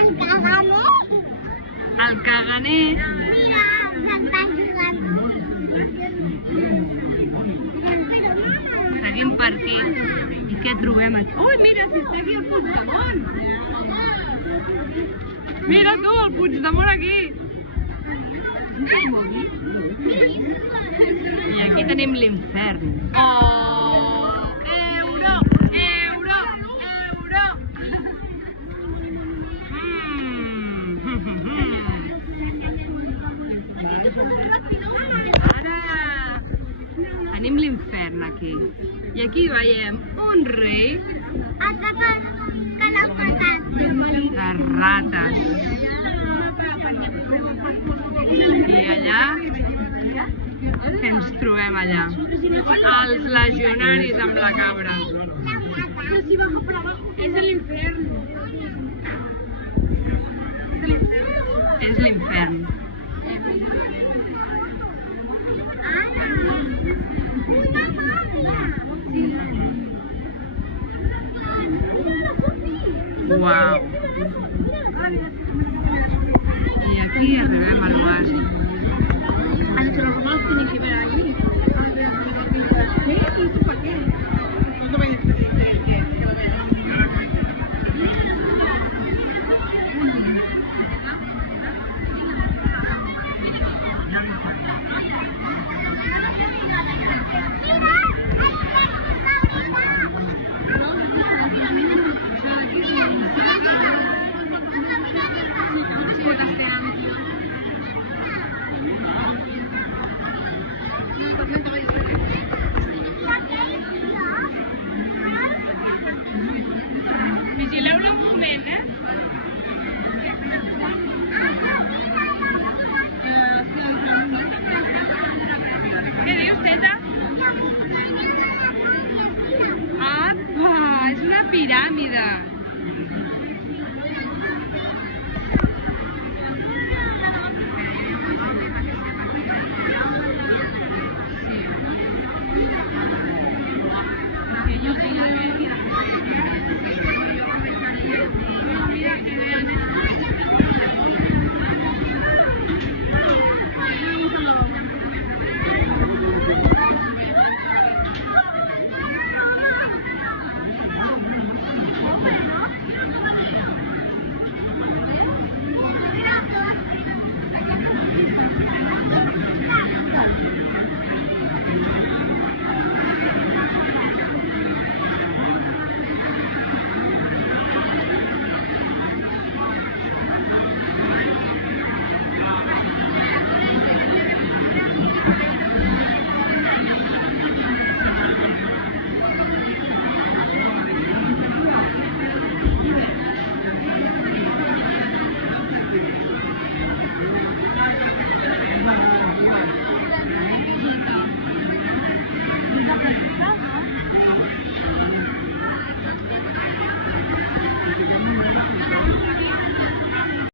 El caganer. El caganer. Mira, s'està jugant. Seguim per aquí. I què trobem aquí? Ui, mira, si està aquí el Puigdemont! Mira tu, el Puigdemont aquí! I aquí tenim l'infern. Oh! Euro! Euro! Euro! Ara tenim l'infern aquí. I aquí veiem un rei Que l'ha patat. de rates. I allà, què ens trobem allà? Els legionaris amb la cabra. És l'infern. És l'infern. Una màquina. Uau! I aquí arribem a l'oasi. Entre los romanos tienen que ver ahí. ¿Para qué? ¿Cuándo vayas a decir que lo veas? Vigileu-la un moment, eh? Què dius, teta? Apa, és una piràmide.